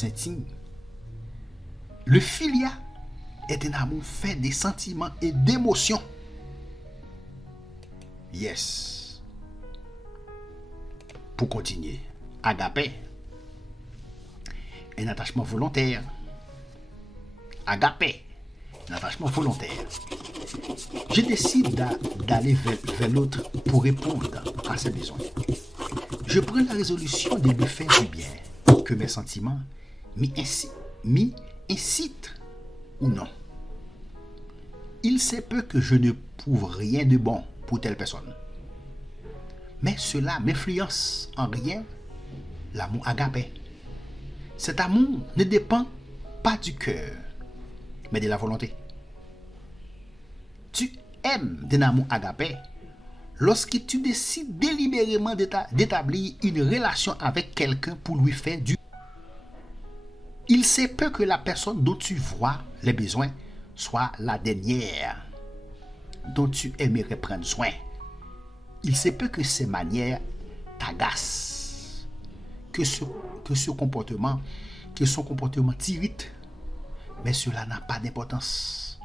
scintille. Le philia est un amour fait des sentiments et d'émotions. Yes. Pour continuer, agapé, un attachement volontaire. Agapé, un attachement volontaire. Je décide d'aller vers l'autre pour répondre à ses besoins. Je prends la résolution de lui faire du bien, que mes sentiments m'y incitent ou non. Il se peut que je ne prouve rien de bon pour telle personne, mais cela m'influence en rien l'amour agapé. Cet amour ne dépend pas du cœur, mais de la volonté. Tu aimes d'un amour agapé lorsque tu décides délibérément d'établir une relation avec quelqu'un pour lui faire du bien. Il se peut que la personne dont tu vois les besoins soit la dernière dont tu aimerais prendre soin. Il se peut que ses manières t'agacent, que son comportement t'irrite, mais cela n'a pas d'importance.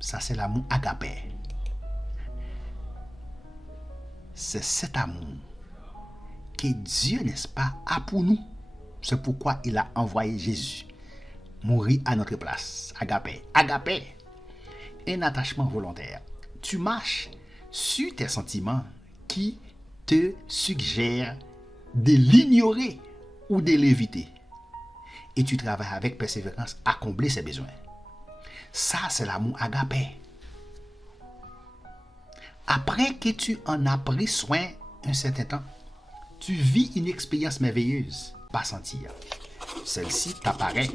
Ça, c'est l'amour agapé. C'est cet amour que Dieu, n'est-ce pas, a pour nous. C'est pourquoi il a envoyé Jésus mourir à notre place. Agapé. Agapé, un attachement volontaire. Tu marches sur tes sentiments qui te suggèrent de l'ignorer ou de l'éviter. Et tu travailles avec persévérance à combler ses besoins. Ça, c'est l'amour agapé. Après que tu en as pris soin un certain temps, tu vis une expérience merveilleuse. Pas sentir. Celle-ci t'apparaît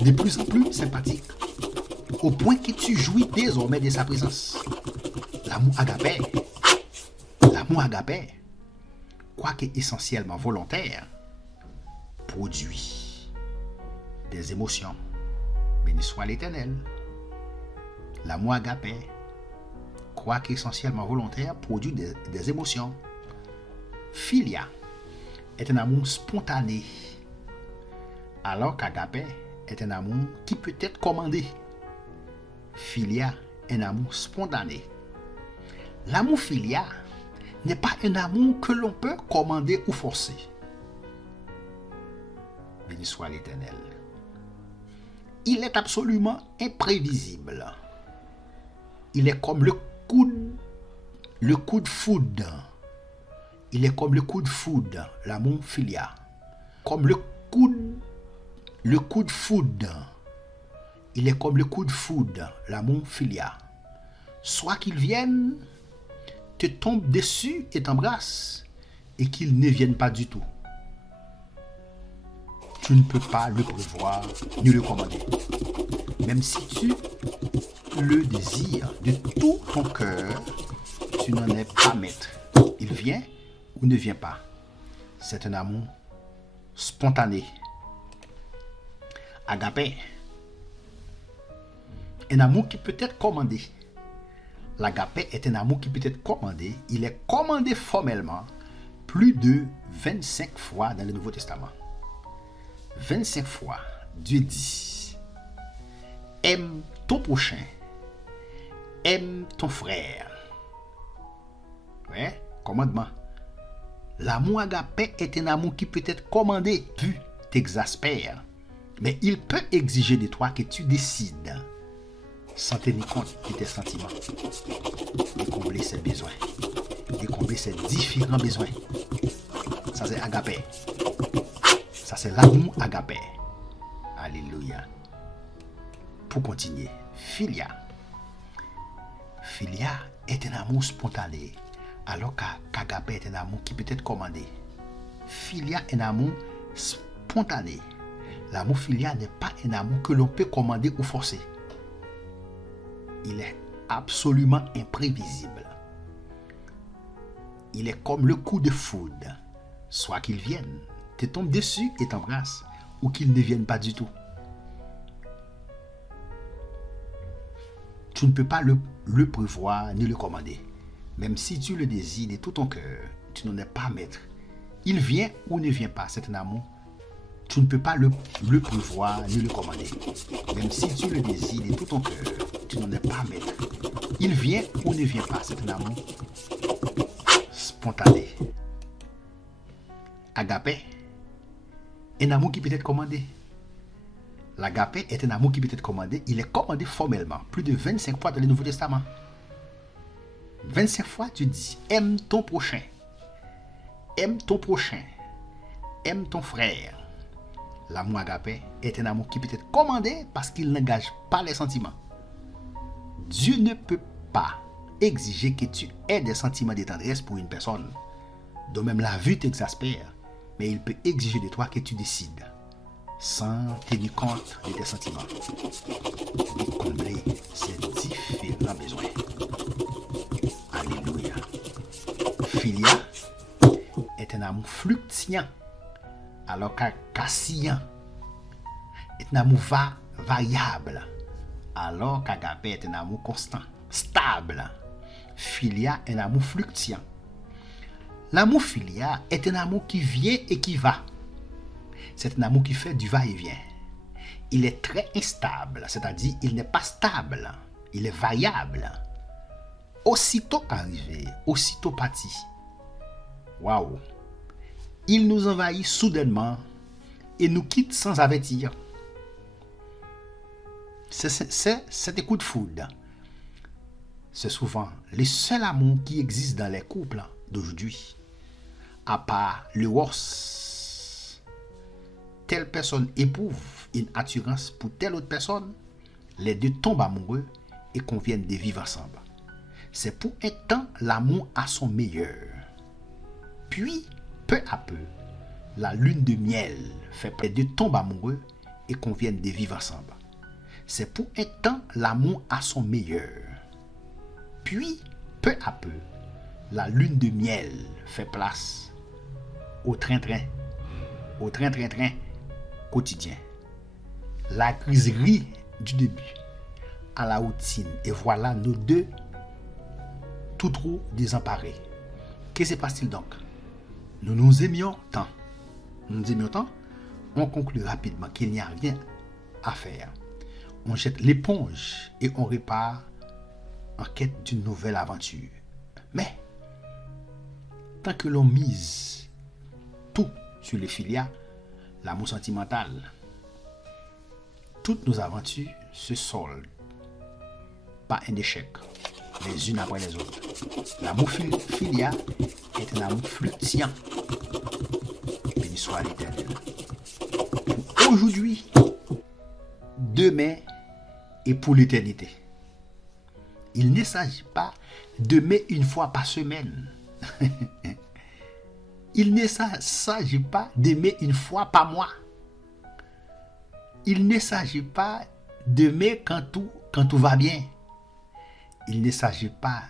de plus en plus sympathique, au point que tu jouis désormais de sa présence. L'amour agapé, quoique essentiellement volontaire, produit des émotions. Béni soit l'Éternel. L'amour agapé, quoique essentiellement volontaire, produit des émotions. Philia est un amour spontané, alors qu'agapé est un amour qui peut être commandé. Philia est un amour spontané. L'amour philia n'est pas un amour que l'on peut commander ou forcer. Béni soit l'Éternel. Il est absolument imprévisible. Il est comme le coup de foudre. Il est comme le coup de foudre, l'amour philia. Comme le coup de foudre. Il est comme le coup de foudre, l'amour philia. Soit qu'il vienne, te tombe dessus et t'embrasse, et qu'il ne vienne pas du tout. Tu ne peux pas le prévoir ni le commander. Même si tu le désires de tout ton cœur, tu n'en es pas maître. Il vient ou ne vient pas. C'est un amour spontané. Agapé, un amour qui peut être commandé. L'agapé est un amour qui peut être commandé. Il est commandé formellement plus de 25 fois dans le Nouveau Testament. 25 fois, Dieu dit: aime ton prochain, aime ton frère. Ouais, commandement. L'amour agapé est un amour qui peut être commandé, puis t'exaspère. Mais il peut exiger de toi que tu décides, sans tenir compte de tes sentiments, de combler ses besoins, de combler ses différents besoins. Ça, c'est agapé. Ça, c'est l'amour agapé. Alléluia. Pour continuer, philia. Philia est un amour spontané, alors qu'agapé est un amour qui peut être commandé. Philia est un amour spontané. L'amour philia n'est pas un amour que l'on peut commander ou forcer. Il est absolument imprévisible. Il est comme le coup de foudre. Soit qu'il vienne, te tombe dessus et t'embrasse, ou qu'il ne vienne pas du tout. Tu ne peux pas le prévoir ni le commander. Même si tu le désires de tout ton cœur, tu n'en es pas maître. Il vient ou ne vient pas, c'est un amour Tu ne peux pas le prévoir ni le commander. Même si tu le désires de tout ton cœur, tu n'en es pas maître. Il vient ou ne vient pas, c'est un amour spontané. Agapé, un amour qui peut être commandé. L'agapé est un amour qui peut être commandé. Il est commandé formellement, plus de 25 fois dans le Nouveau Testament. 25 fois, tu dis, aime ton prochain. Aime ton prochain. Aime ton frère. L'amour agapé est un amour qui peut être commandé parce qu'il n'engage pas les sentiments. Dieu ne peut pas exiger que tu aies des sentiments de tendresse pour une personne. De même, la vue t'exaspère, mais il peut exiger de toi que tu décides, sans tenir compte de tes sentiments, de combler ces différents besoins. Alléluia. Philia est un amour fluctuant, alors qu'Cassian est un amour variable, alors qu'Agapé est un amour constant, stable. Philia est un amour fluctuant. L'amour philia est un amour qui vient et qui va. C'est un amour qui fait du va-et-vient. Il est très instable, c'est-à-dire il n'est pas stable, il est variable. Aussitôt arrivé, aussitôt parti. Waouh! Il nous envahit soudainement et nous quitte sans avertir. C'est cet coup de foudre. C'est souvent le seul amour qui existe dans les couples d'aujourd'hui. À part le worse. Telle personne éprouve une attirance pour telle autre personne, les deux tombent amoureux et conviennent de vivre ensemble. C'est pour un temps l'amour à son meilleur. Puis, peu à peu, la lune de miel fait que les deux tombent amoureux et conviennent de vivre ensemble. C'est pour un temps l'amour à son meilleur. Puis, peu à peu, la lune de miel fait place au train-train quotidien. La griserie du début à la routine. Et voilà nos deux tout trop désemparés. Que se passe-t-il donc? Nous nous aimions tant. On conclut rapidement qu'il n'y a rien à faire. On jette l'éponge et on repart en quête d'une nouvelle aventure. Mais, tant que l'on mise tout sur les filias, l'amour sentimental, toutes nos aventures se soldent par un échec, les unes après les autres. L'amour filia est un amour fluctuant. Béni soit l'Éternel. Aujourd'hui, demain et pour l'éternité. Il ne s'agit pas d'aimer une fois par semaine. Il ne s'agit pas d'aimer une fois par mois. Il ne s'agit pas d'aimer quand tout va bien. Il ne s'agit pas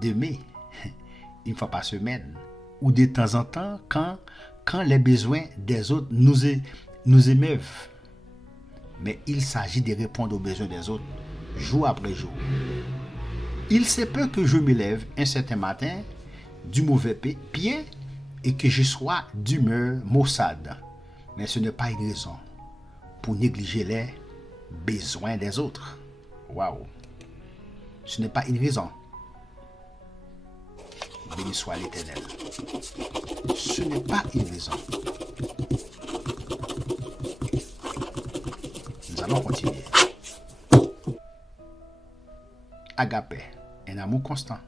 d'aimer une fois par semaine ou de temps en temps quand les besoins des autres nous émeuvent. Mais il s'agit de répondre aux besoins des autres jour après jour. Il se peut que je me lève un certain matin du mauvais pied et que je sois d'humeur maussade. Mais ce n'est pas une raison pour négliger les besoins des autres. Waouh! Ce n'est pas une raison. Béni soit l'Éternel. Ce n'est pas une raison. Nous allons continuer. Agapé, un amour constant.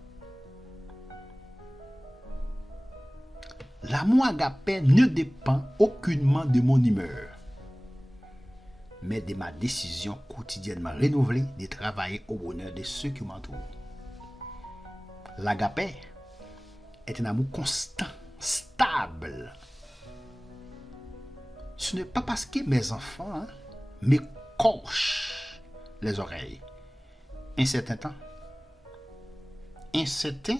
L'amour agapé ne dépend aucunement de mon humeur, mais de ma décision quotidiennement renouvelée de travailler au bonheur de ceux qui m'entourent. L'agapé est un amour constant, stable. Ce n'est pas parce que mes enfants m'écorchent les oreilles un certain temps, un certain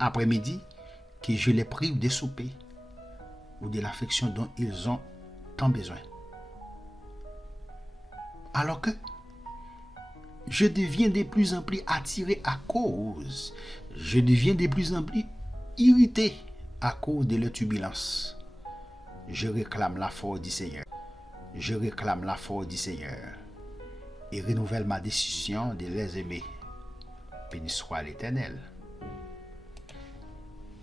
après-midi, que je les prive de souper ou de l'affection dont ils ont tant besoin. Alors que je deviens de plus en plus attiré à cause, je deviens de plus en plus irrité à cause de leur turbulence. Je réclame la force du Seigneur. Je réclame la force du Seigneur et renouvelle ma décision de les aimer. Béni soit l'Éternel.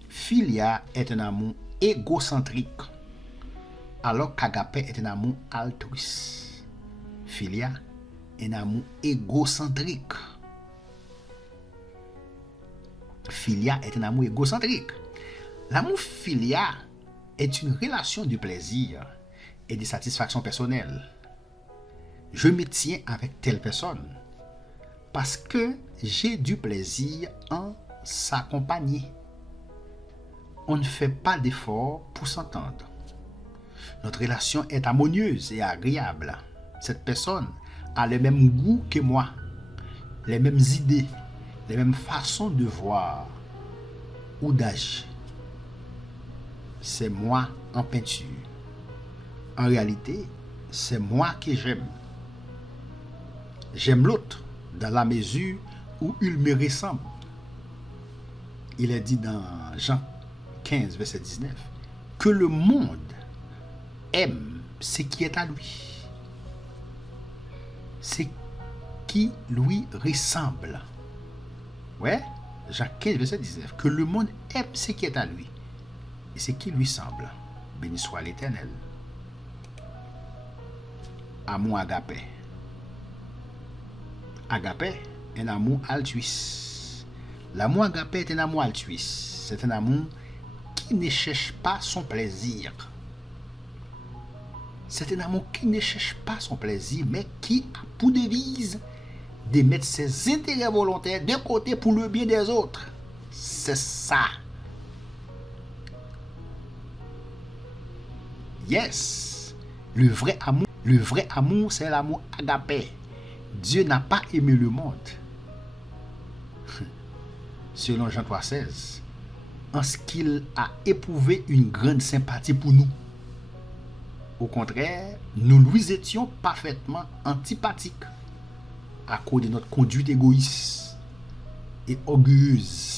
Philia est un amour égocentrique, alors qu'agapé est un amour altruiste. Philia est un amour égocentrique. Philia est un amour égocentrique. L'amour philia est une relation de plaisir et de satisfaction personnelle. Je me tiens avec telle personne parce que j'ai du plaisir en sa compagnie. On ne fait pas d'effort pour s'entendre. Notre relation est harmonieuse et agréable. Cette personne a le même goût que moi, les mêmes idées, les mêmes façons de voir ou d'agir. C'est moi en peinture. En réalité, c'est moi que j'aime. J'aime l'autre dans la mesure où il me ressemble. Il est dit dans Jean 15, verset 19, que le monde aime ce qui est à lui, ce qui lui ressemble. Ouais, Jean 15, verset 19, que le monde aime ce qui est à lui et ce qui lui semble. Béni soit l'Éternel. Amour agapé. Agapé est un amour altruiste. L'amour agapé est un amour altruiste. C'est un amour qui ne cherche pas son plaisir. C'est un amour qui ne cherche pas son plaisir, mais qui a pour devise de mettre ses intérêts volontaires de côté pour le bien des autres. C'est ça. Yes. Le vrai amour, c'est l'amour agapé. Dieu n'a pas aimé le monde. Selon Jean 3,16, en ce qu'il a éprouvé une grande sympathie pour nous. Au contraire, nous lui étions parfaitement antipathiques à cause de notre conduite égoïste et orgueilleuse.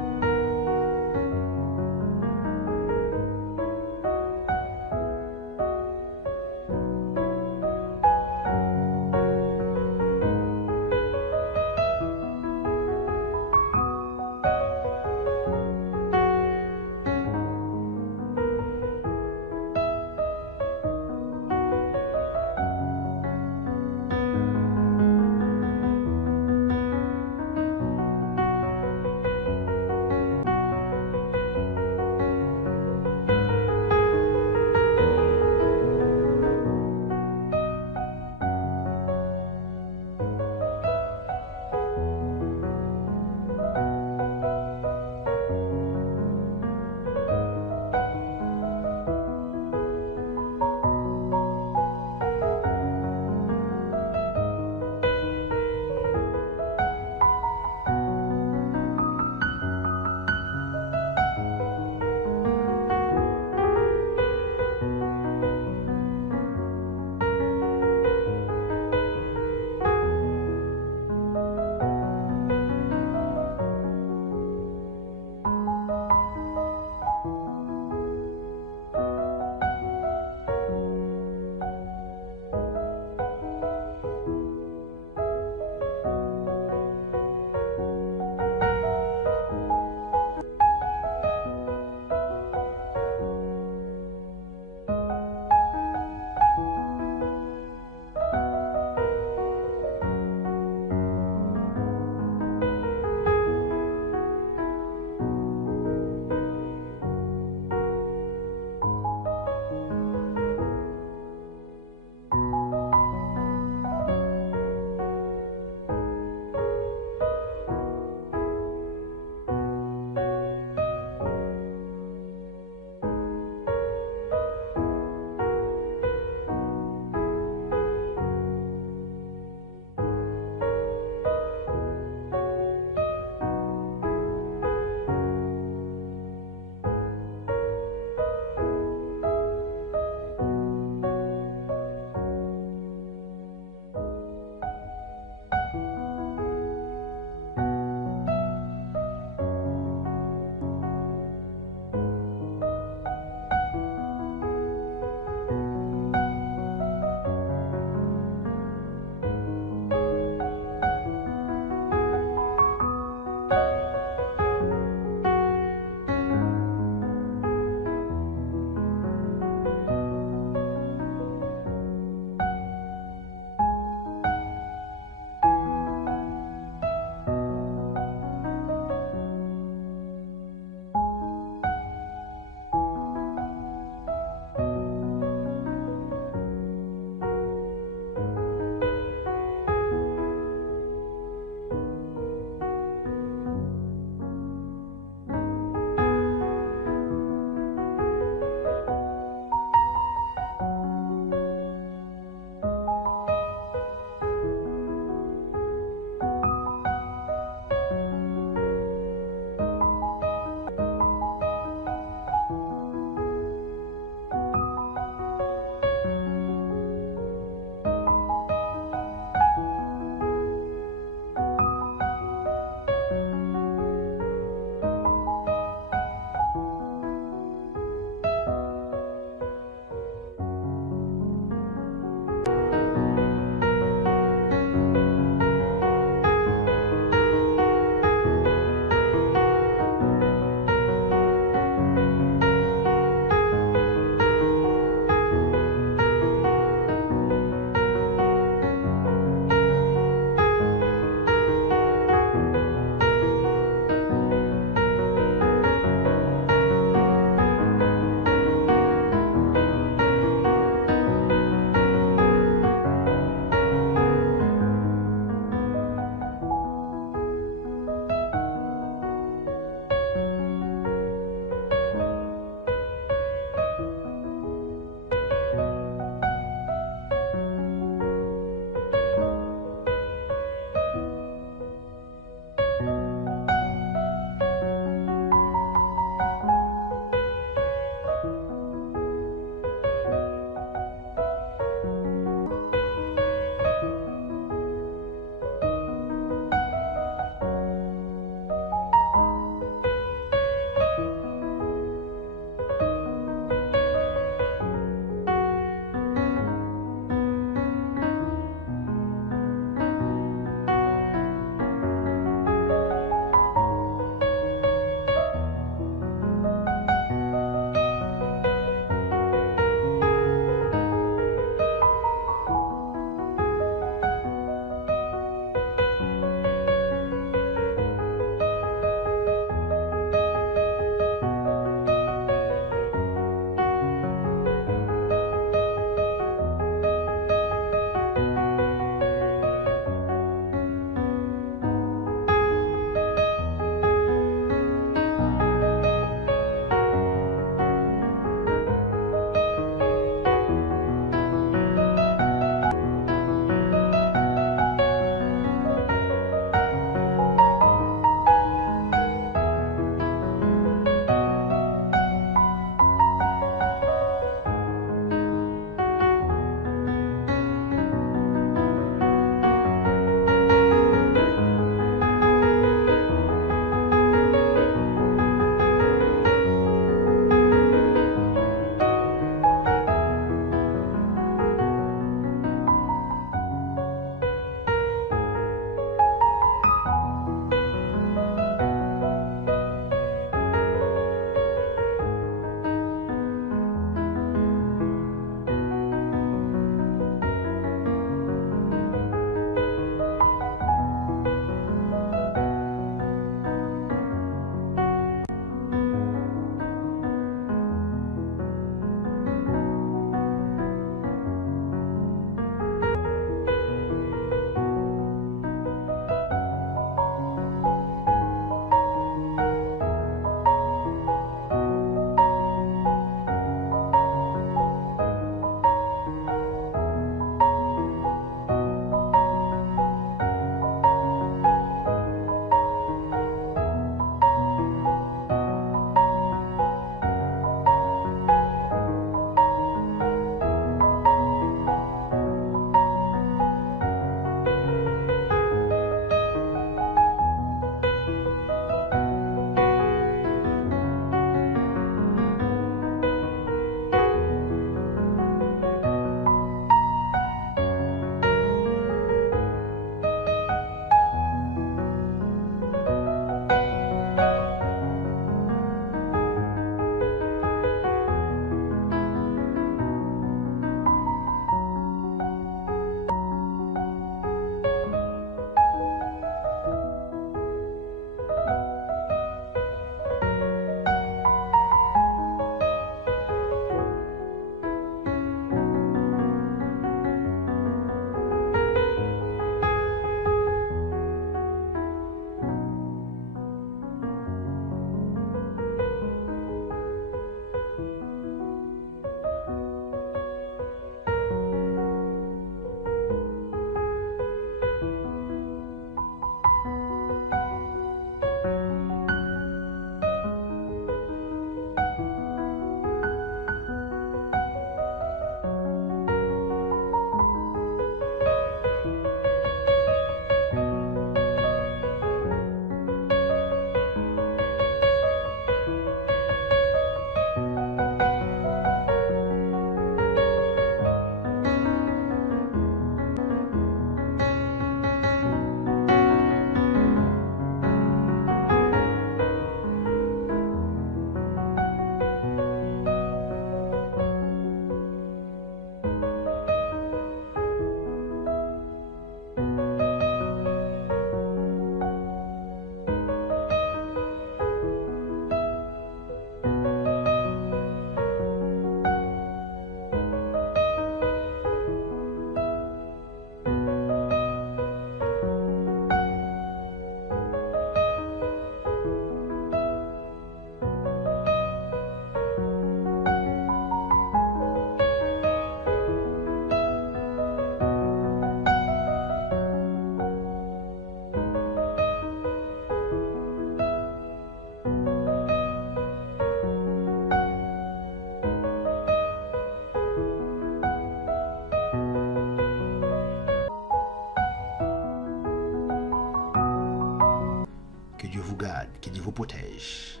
Que Dieu vous protège.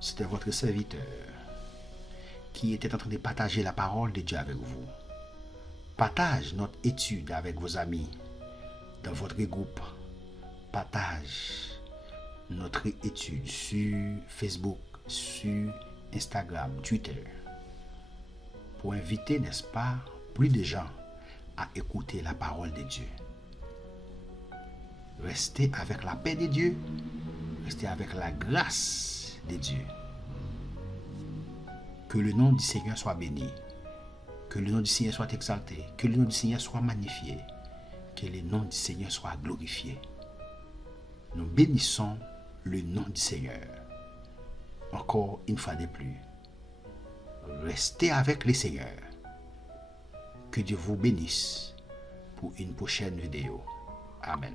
C'était votre serviteur qui était en train de partager la parole de Dieu avec vous. Partage notre étude avec vos amis dans votre groupe. Partage notre étude sur Facebook, sur Instagram, Twitter, pour inviter, n'est-ce pas, plus de gens à écouter la parole de Dieu. Restez avec la paix de Dieu, restez avec la grâce de Dieu. Que le nom du Seigneur soit béni, que le nom du Seigneur soit exalté, que le nom du Seigneur soit magnifié, que le nom du Seigneur soit glorifié. Nous bénissons le nom du Seigneur. Encore une fois de plus, restez avec le Seigneur. Que Dieu vous bénisse pour une prochaine vidéo. Amen.